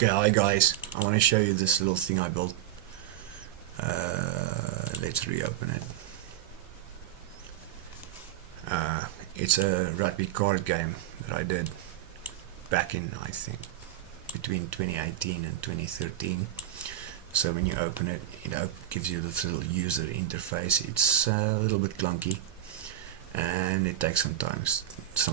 Okay, hi guys, I want to show you this little thing I built. Let's reopen it. It's a rugby card game that I did back in, I think, between 2018 and 2013. So when you open it, it gives you this little user interface. It's a little bit clunky and it takes some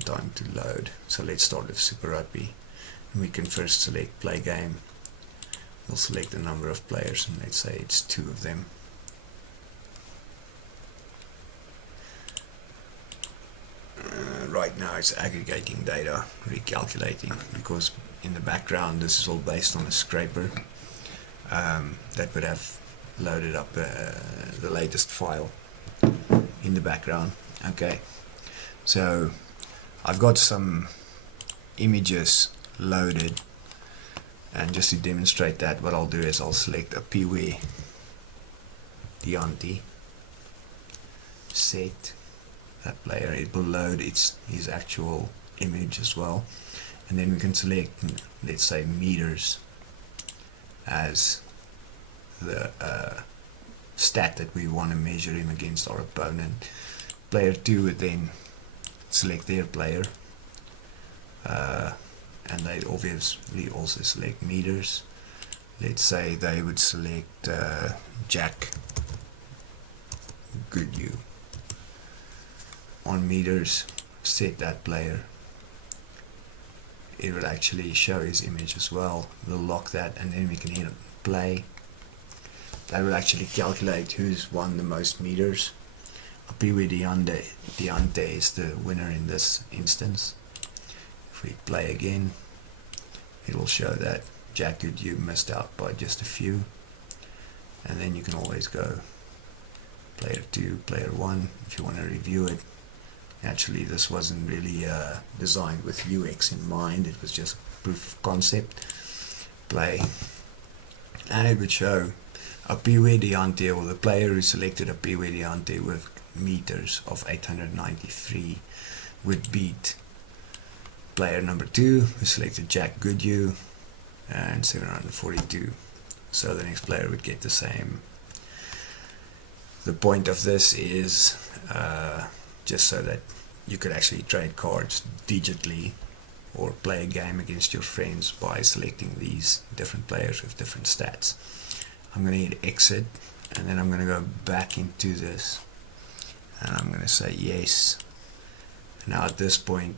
time to load. So let's start with Super Rugby. We can first select play game. We'll select the number of players and let's say it's 2 of them. Right now it's aggregating data, recalculating, because in the background this is all based on a scraper that would have loaded up the latest file in the background. Okay, so I've got some images loaded, and just to demonstrate that, what I'll do is I'll select a Pee-wee Deante, set that player. It will load his actual image as well, and then we can select, let's say, meters as the stat that we want to measure him against our opponent. Player 2 would then select their player, and they obviously also select meters. Let's say they would select Jack Goodhue. On meters, set that player. It will actually show his image as well. We'll lock that and then we can hit play. That will actually calculate who's won the most meters. Pee-wee Deante is the winner in this instance. If we play again, it will show that Jack Goodhue missed out by just a few. And then you can always go player 2, player 1 if you want to review it. Actually, this wasn't really designed with UX in mind, it was just proof of concept. Play, and it would show a Pee-wee Deante, or the player who selected a Pee-wee Deante with meters of 893 would beat player number 2 who selected Jack Goodhue and 742. So the next player would get the same. The point of this is just so that you could actually trade cards digitally or play a game against your friends by selecting these different players with different stats. I'm going to hit exit, and then I'm going to go back into this, and I'm going to say yes. Now at this point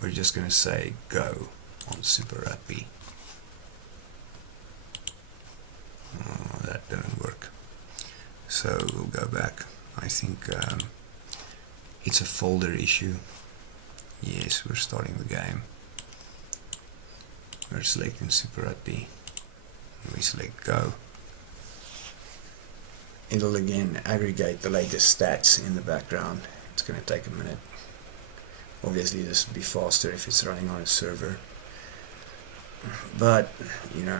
we're just going to say go on Super Rugby. Oh, that didn't work, so we'll go back. I think it's a folder issue. Yes, we're starting the game. We're selecting Super Rugby. We select go. It'll again aggregate the latest stats in the background. It's going to take a minute. Obviously this would be faster if it's running on a server, but you know,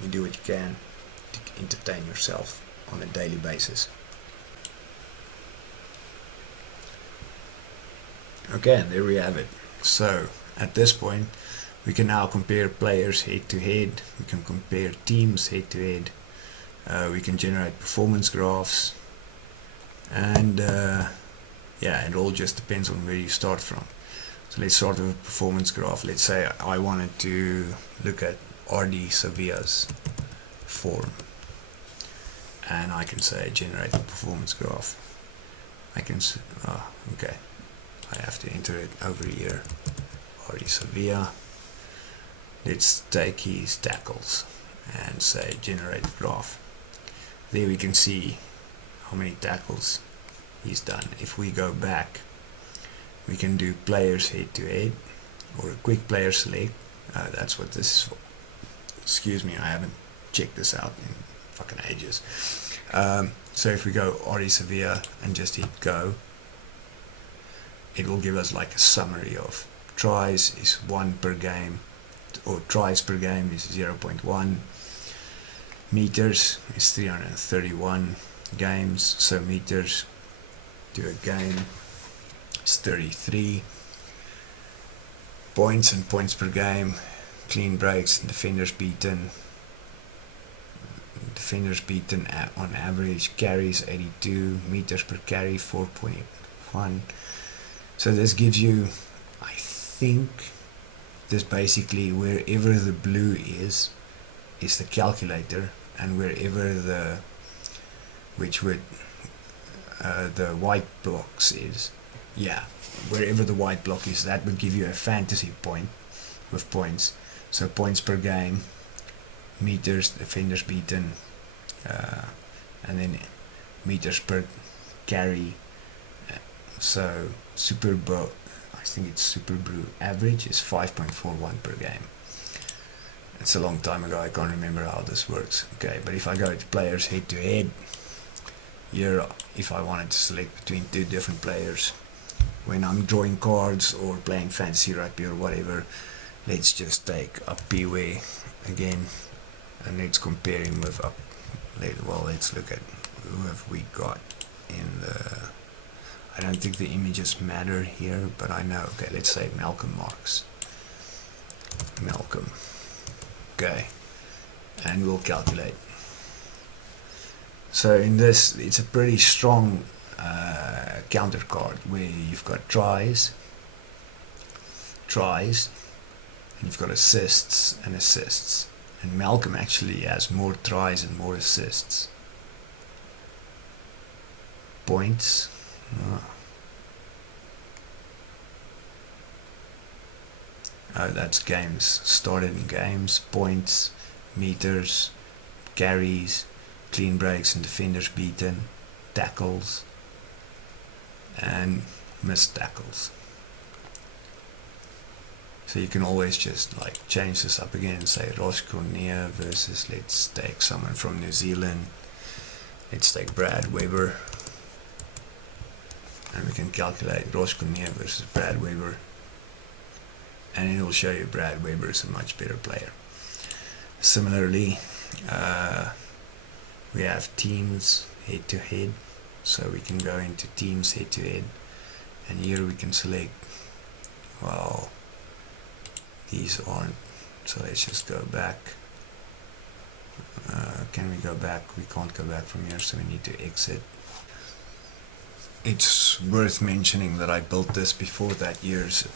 you do what you can to entertain yourself on a daily basis. Okay, and there we have it. So at this point we can now compare players head to head, we can compare teams head to head, we can generate performance graphs, and yeah, it all just depends on where you start from. So let's start with a performance graph. Let's say I wanted to look at RD Sevilla's form, and I can say generate a performance graph. I can okay, I have to enter it over here. RD Sevilla. Let's take his tackles and say generate graph. There we can see how many tackles he's done. If we go back, we can do players head to head or a quick player select. That's what this is for. Excuse me, I haven't checked this out in fucking ages. So if we go RD Sevilla and just hit go, it will give us like a summary of tries is 1 per game, or tries per game is 0.1, meters is 331 games, so meters to a game is 33, points and points per game clean breaks, defenders beaten. Defenders beaten on average, carries 82, meters per carry 4.1. So this gives you, I think, this basically wherever the blue is the calculator, and wherever the white blocks is, yeah, wherever the white block is, that would give you a fantasy point with points. So points per game, meters, defenders beaten, and then meters per carry. So Super Bowl, I think it's Super Brew average is 5.41 per game. It's a long time ago, I can't remember how this works. Okay, but if I go to players head to head, here if I wanted to select between two different players when I'm drawing cards or playing fantasy rugby or whatever, let's just take Apiwe again and let's compare him with let's look at who have we got in the, I don't think the images matter here, but I know, okay, let's say Malcolm Marks. Malcolm. Okay, and we'll calculate. So in this, it's a pretty strong counter card where you've got tries, and you've got assists and assists. And Malcolm actually has more tries and more assists. Points. Oh, that's games. Started in games. Points, meters, carries, clean breaks and defenders beaten, tackles, and missed tackles. So you can always just like change this up again and say Ross Cornea versus, let's take someone from New Zealand. Let's take Brad Weber. And we can calculate Ross Cornea versus Brad Weber. And it will show you Brad Weber is a much better player. Similarly, we have teams head to head. So we can go into teams head to head. And here we can select, well, these aren't, so let's just go back. Can we go back? We can't go back from here, so we need to exit. It's worth mentioning that I built this before that year's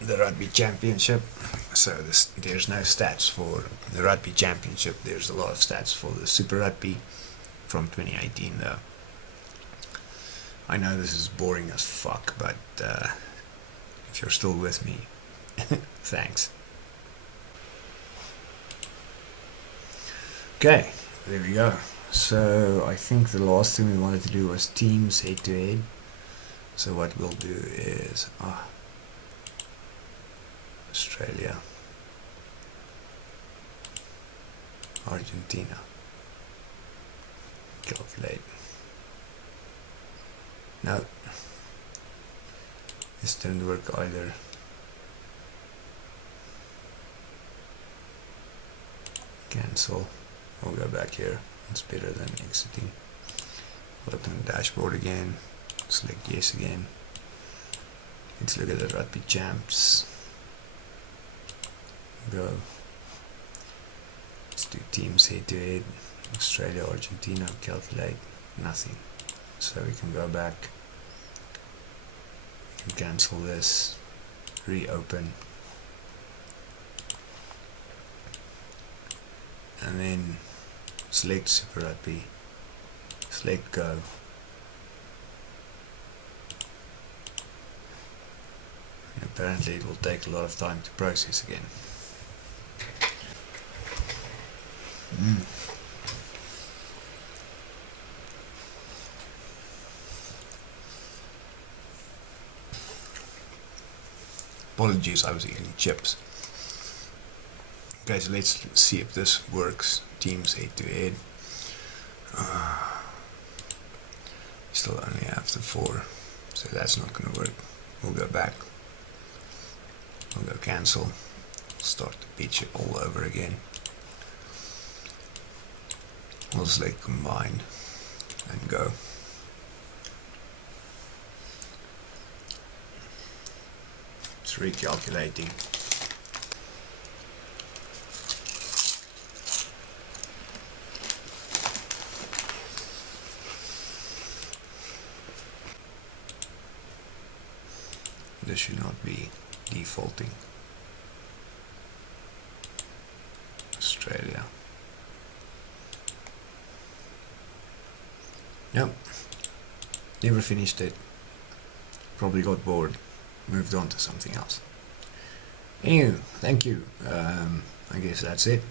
the Rugby Championship, so there's no stats for the Rugby Championship. There's a lot of stats for the Super Rugby from 2018 though. I know this is boring as fuck, but if you're still with me, thanks. Okay, there we go. So I think the last thing we wanted to do was teams head to head. So what we'll do is Australia, Argentina, calculate. No, this didn't work either. Cancel. We'll go back here. It's better than exiting. Open the dashboard again. Select yes again. Let's look at the Rugby Champs. Go. Let's do teams head to head. Australia, Argentina, calculate. Nothing. So we can go back. We can cancel this. Reopen. And then select Super Rugby, select go, and apparently it will take a lot of time to process again. Apologies, I was eating chips. Okay, so let's see if this works. Teams head to head. Still only have the 4, so that's not going to work. We'll go back. We'll go cancel. Start the pitch all over again. We'll select combine and go. It's recalculating. This should not be defaulting. Australia. Yep. Never finished it. Probably got bored. Moved on to something else. Anyway, thank you. I guess that's it.